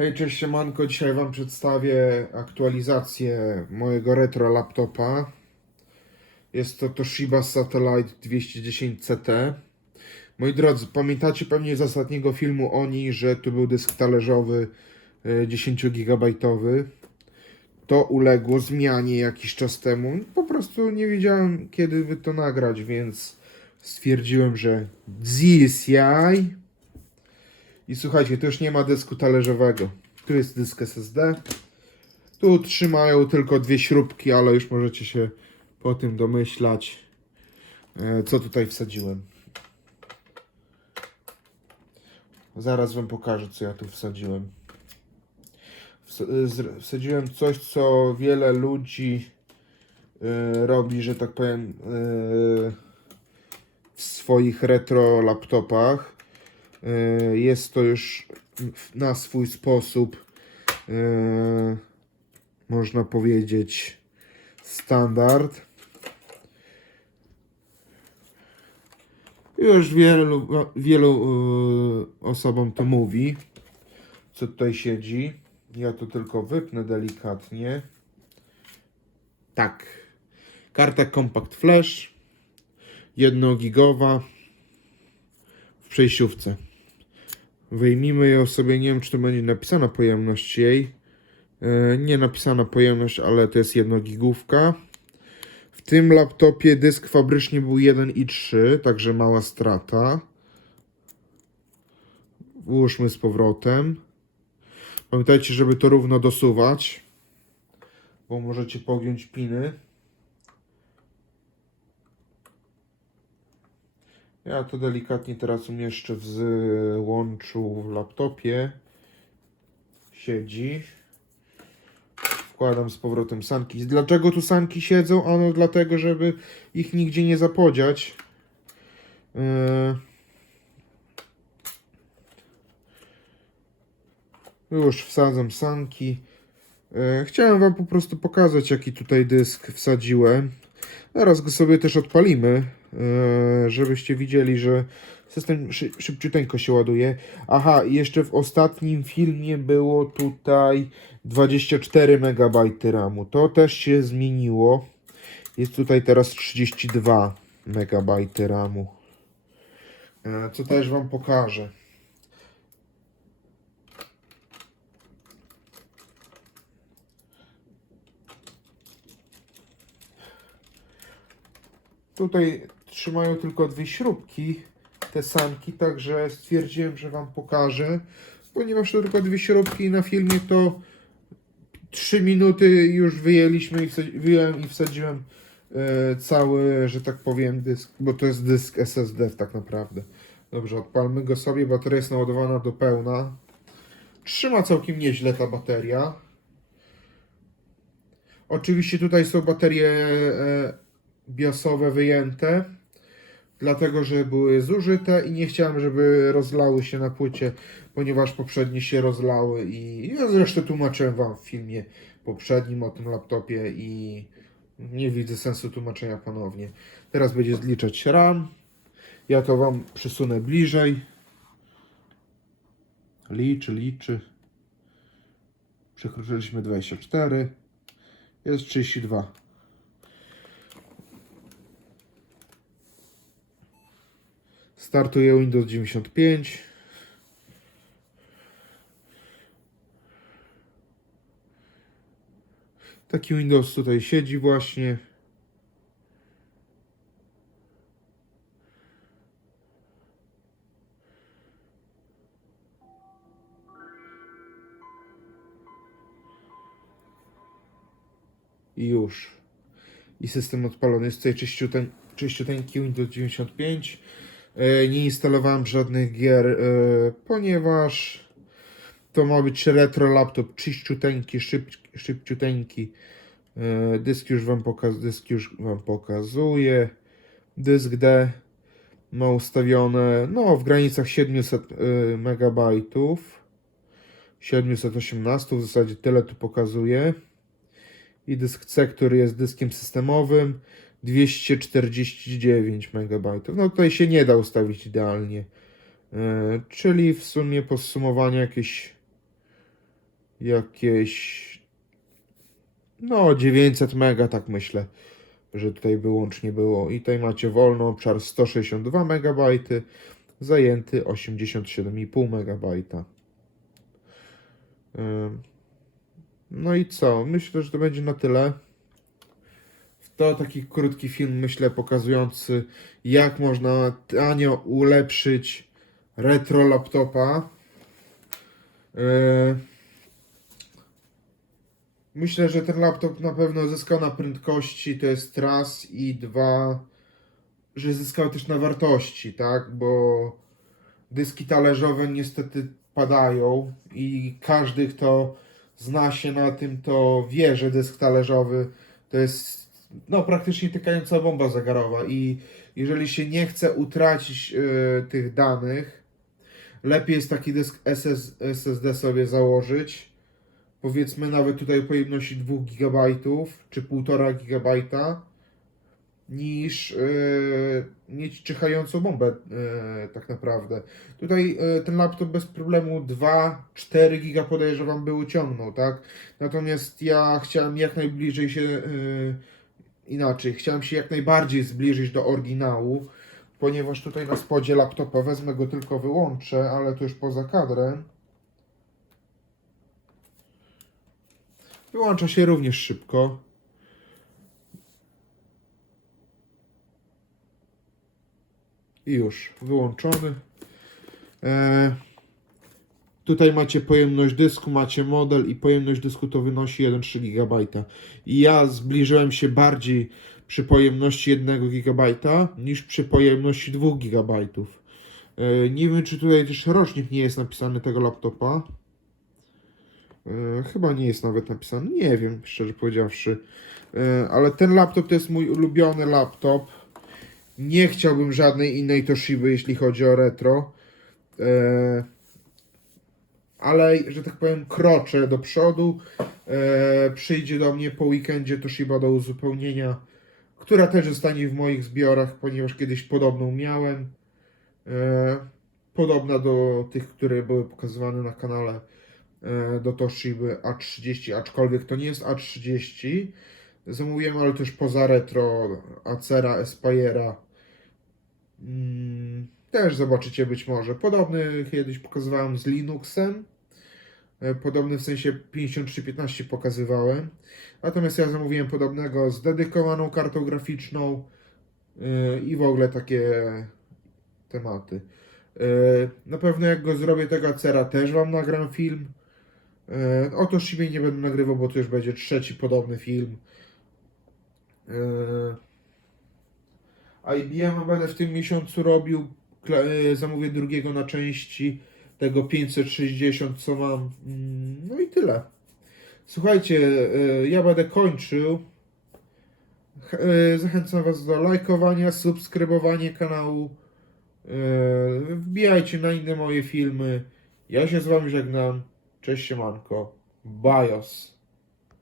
Hej, cześć siemanko, dzisiaj Wam przedstawię aktualizację mojego retro laptopa. Jest to Toshiba Satellite 210 CT. Moi drodzy, pamiętacie pewnie z ostatniego filmu o niej, że tu był dysk talerzowy y, 10 GB. To uległo zmianie jakiś czas temu. Po prostu nie wiedziałem kiedy by to nagrać, więc stwierdziłem, że dzisiaj i słuchajcie, tu już nie ma dysku talerzowego. Tu jest dysk SSD. Tu trzymają tylko dwie śrubki, ale już możecie się po tym domyślać, e, co tutaj wsadziłem. Zaraz wam pokażę, co ja tu wsadziłem. Ws- z- Wsadziłem coś, co wiele ludzi e, robi, że tak powiem, e, w swoich retro laptopach. E, Jest to już na swój sposób, e, można powiedzieć, standard. Już wielu, wielu e, osobom to mówi, co tutaj siedzi. Ja to tylko wypnę delikatnie. Tak. Karta Compact Flash. 1 gigowa w przejściówce. Wyjmijmy ją sobie, nie wiem czy to będzie napisana pojemność jej. E, Nie napisana pojemność, ale to jest 1 gigówka. W tym laptopie dysk fabrycznie był 1,3, także mała strata. Włóżmy z powrotem. Pamiętajcie, żeby to równo dosuwać, bo możecie pogiąć piny. Ja to delikatnie teraz umieszczę w złączu w laptopie. Siedzi. Wkładam z powrotem sanki. Dlaczego tu sanki siedzą? Ano dlatego, żeby ich nigdzie nie zapodziać. Yy. Już wsadzam sanki. Yy, Chciałem wam po prostu pokazać, jaki tutaj dysk wsadziłem. Zaraz go sobie też odpalimy, żebyście widzieli, że system szy, szybciuteńko się ładuje. Aha, jeszcze w ostatnim filmie było tutaj 24 MB RAMu. To też się zmieniło. Jest tutaj teraz 32 MB RAMu. E, Co też Wam pokażę. Tutaj trzymają tylko dwie śrubki, te sanki, także stwierdziłem, że Wam pokażę. Ponieważ to tylko dwie śrubki na filmie, to 3 minuty już wyjęliśmy i wyjąłem i wsadziłem e, cały, że tak powiem, dysk, bo to jest dysk SSD tak naprawdę. Dobrze, odpalmy go sobie, bateria jest naładowana do pełna. Trzyma całkiem nieźle ta bateria. Oczywiście tutaj są baterie e, biosowe wyjęte, dlatego że były zużyte i nie chciałem, żeby rozlały się na płycie, ponieważ poprzednie się rozlały i ja zresztą tłumaczyłem Wam w filmie poprzednim o tym laptopie i nie widzę sensu tłumaczenia ponownie. Teraz będzie zliczać RAM. Ja to Wam przysunę bliżej. Liczy, liczy. Przekroczyliśmy 24. Jest 32. Startuje Windows 95. Taki Windows tutaj siedzi właśnie. I już. I system odpalony. Jest tutaj czyściuteńki Windows 95. E, Nie instalowałem żadnych gier, e, ponieważ to ma być retro laptop, czyściuteńki, szyb, szybciuteńki. E, Dysk już wam, pokaz, dysk już wam pokazuje. Dysk D ma ustawione no, w granicach 700 e, megabajtów. 718 w zasadzie tyle tu pokazuje. I dysk C, który jest dyskiem systemowym 249 MB. No tutaj się nie da ustawić idealnie. E, czyli w sumie podsumowanie jakieś jakieś no 900 mega, tak myślę, że tutaj wyłącznie było. I tutaj macie wolny obszar 162 MB, zajęty 87,5 MB. Ym, No i co? Myślę, że to będzie na tyle. To taki krótki film, myślę, pokazujący, jak można tanio ulepszyć retro laptopa. Yy, Myślę, że ten laptop na pewno zyskał na prędkości, to jest raz i dwa, że zyskał też na wartości, tak? Bo dyski talerzowe niestety padają i każdy, kto zna się na tym, to wie, że dysk talerzowy to jest no, praktycznie tykająca bomba zegarowa i jeżeli się nie chce utracić e, tych danych, lepiej jest taki dysk SS, SSD sobie założyć. Powiedzmy nawet tutaj pojemności 2 GB czy 1,5 GB niż yy, mieć czyhającą bombę e, tak naprawdę. Tutaj e, ten laptop bez problemu 2-4 giga podejrzewam by uciągnął, tak? Natomiast ja chciałem jak najbliżej się e, inaczej, chciałem się jak najbardziej zbliżyć do oryginału, ponieważ tutaj na spodzie laptopa wezmę go tylko wyłączę, ale to już poza kadrem. Wyłącza się również szybko. I już, wyłączony. E, tutaj macie pojemność dysku, macie model i pojemność dysku to wynosi 1,3 GB. I ja zbliżyłem się bardziej przy pojemności 1 GB niż przy pojemności 2 GB. E, nie wiem, czy tutaj też rocznik nie jest napisany tego laptopa. E, chyba nie jest nawet napisany, nie wiem, szczerze powiedziawszy. E, ale ten laptop to jest mój ulubiony laptop. Nie chciałbym żadnej innej Toshiby, jeśli chodzi o retro. Ale, że tak powiem, kroczę do przodu. E, przyjdzie do mnie po weekendzie Toshiba do uzupełnienia, która też zostanie w moich zbiorach, ponieważ kiedyś podobną miałem. E, podobna do tych, które były pokazywane na kanale e, do Toshiby A30, aczkolwiek to nie jest A30. Zamówiłem, ale też poza retro Acera, Aspire'a. Mm, też zobaczycie być może. Podobny kiedyś pokazywałem z Linuxem. E, Podobny w sensie 5315 pokazywałem. Natomiast ja zamówiłem podobnego z dedykowaną kartą graficzną yy, i w ogóle takie tematy. Yy, Na pewno jak go zrobię tego Acera też Wam nagram film. O Toshibie nie będę nagrywał, bo to już będzie trzeci podobny film. IBM będę w tym miesiącu robił. Yy, Zamówię drugiego na części tego 560, co mam. Mm, No i tyle. Słuchajcie, yy, ja będę kończył. Yy, Zachęcam Was do lajkowania, subskrybowania kanału. Wbijajcie na inne moje filmy. Ja się z Wami żegnam. Cześć siemanko. Bajos.